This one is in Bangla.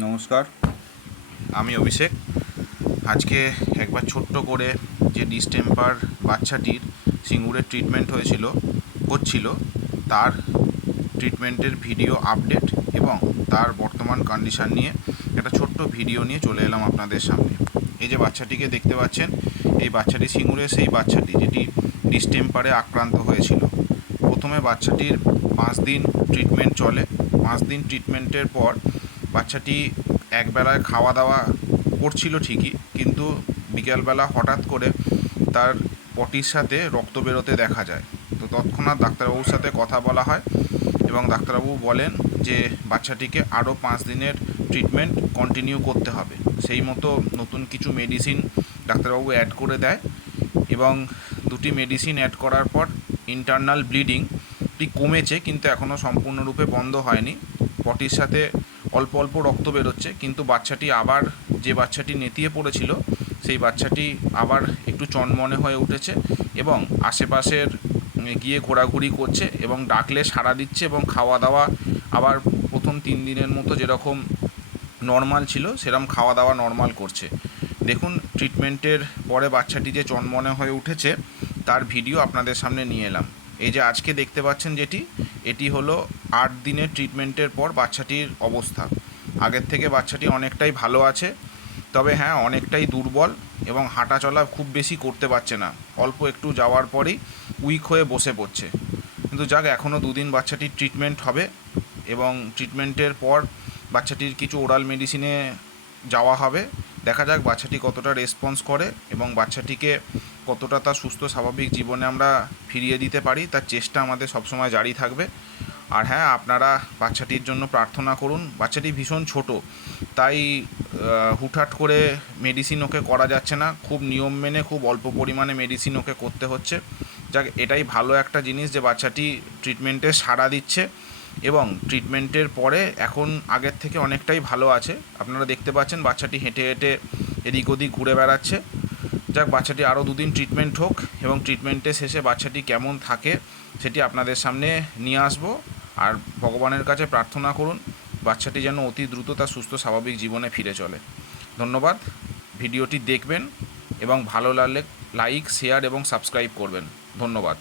নমস্কার, আমি অভিষেক। আজকে একবার ছোট্ট করে যে ডিস্টেম্পার বাচ্চাটির সিঙ্গুরের ট্রিটমেন্ট হচ্ছিল তার ট্রিটমেন্টের ভিডিও আপডেট এবং তার বর্তমান কন্ডিশন নিয়ে একটা ছোট্ট ভিডিও নিয়ে চলে এলাম আপনাদের সামনে। এই যে বাচ্চাটিকে দেখতে পাচ্ছেন, এই বাচ্চাটি সিঙ্গুরের সেই বাচ্চাটি যেটি ডিস্টেম্পারে আক্রান্ত হয়েছিল। প্রথমে বাচ্চাটির 5 দিন ট্রিটমেন্ট চলে। 5 দিন ট্রিটমেন্টের পর বাচ্চাটি একবেলায় খাওয়া দাওয়া করছিল ঠিকই, কিন্তু বিকেলবেলা হঠাৎ করে তার পটির সাথে রক্ত বেরোতে দেখা যায়। তো তৎক্ষণাৎ ডাক্তারবাবুর সাথে কথা বলা হয় এবং ডাক্তারবাবু বলেন যে বাচ্চাটিকে আরও 5 দিনের ট্রিটমেন্ট কন্টিনিউ করতে হবে। সেই মতো নতুন কিছু মেডিসিন ডাক্তারবাবু অ্যাড করে দেয় এবং 2টি মেডিসিন অ্যাড করার পর ইন্টারনাল ব্লিডিংটি কমেছে, কিন্তু এখনও সম্পূর্ণরূপে বন্ধ হয়নি। পটির সাথে অল্প অল্প রক্ত বেরোচ্ছে, কিন্তু বাচ্চাটি আবার যে বাচ্চাটি নেতিয়ে পড়েছিল সেই বাচ্চাটি আবার একটু চনমনে হয়ে উঠেছে এবং আশেপাশের গিয়ে ঘোরাঘুরি করছে এবং ডাকলে সাড়া দিচ্ছে এবং খাওয়া দাওয়া আবার প্রথম 3 দিনের মতো যেরকম নর্মাল ছিল সেরকম খাওয়া দাওয়া নর্মাল করছে। দেখুন, ট্রিটমেন্টের পরে বাচ্চাটি যে চনমনে হয়ে উঠেছে তার ভিডিও আপনাদের সামনে নিয়ে এলাম। এই যে আজকে দেখতে পাচ্ছেন এটি হলো 8 দিনের ট্রিটমেন্টের পর বাচ্চাটির অবস্থা। আগের থেকে বাচ্চাটি অনেকটাই ভালো আছে, তবে হ্যাঁ, অনেকটাই দুর্বল এবং হাঁটা চলা খুব বেশি করতে পারছে না। অল্প একটু যাওয়ার পরেই উইক হয়ে বসে পড়ছে। কিন্তু যাক, এখনও 2 দিন বাচ্চাটির ট্রিটমেন্ট হবে এবং ট্রিটমেন্টের পর বাচ্চাটির কিছু ওরাল মেডিসিনে যাওয়া হবে। দেখা যাক বাচ্চাটি কতটা রেসপন্স করে এবং বাচ্চাটিকে কতটা তার সুস্থ স্বাভাবিক জীবনে আমরা ফিরিয়ে দিতে পারি, তার চেষ্টা আমাদের সবসময় জারি থাকবে। আর হ্যাঁ, আপনারা বাচ্চাটির জন্য প্রার্থনা করুন। বাচ্চাটি ভীষণ ছোট, তাই হুটহাট করে মেডিসিন ওকে করা যাচ্ছে না। খুব নিয়ম মেনে খুব অল্প পরিমাণে মেডিসিন ওকে করতে হচ্ছে। যাক, এটাই ভালো একটা জিনিস যে বাচ্চাটি ট্রিটমেন্টে সাড়া দিচ্ছে এবং ট্রিটমেন্টের পরে এখন আগের থেকে অনেকটাই ভালো আছে। আপনারা দেখতে পাচ্ছেন বাচ্চাটি হেঁটে হেঁটে এদিক ওদিক ঘুরে বেড়াচ্ছে। যাক, বাচ্চাটি আরও 2 দিন ট্রিটমেন্ট হোক এবং ট্রিটমেন্টের শেষে বাচ্চাটি কেমন থাকে সেটি আপনাদের সামনে নিয়ে আসবো। আর ভগবানের কাছে প্রার্থনা করুন বাচ্চাটি যেন অতি দ্রুত তার সুস্থ স্বাভাবিক জীবনে ফিরে চলে। ধন্যবাদ। ভিডিওটি দেখবেন এবং ভালো লাগলে লাইক, শেয়ার এবং সাবস্ক্রাইব করবেন। ধন্যবাদ।